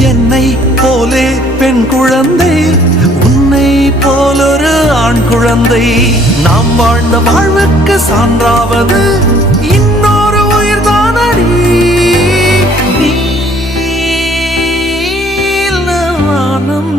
என்னை போலே பெண் குழந்தை, உன்னை போலொரு ஆண் குழந்தை. நாம் வாழ்ந்த வாழ்வுக்கு சான்றாவது இன்னொரு உயிர்தானடி. நீலவானம்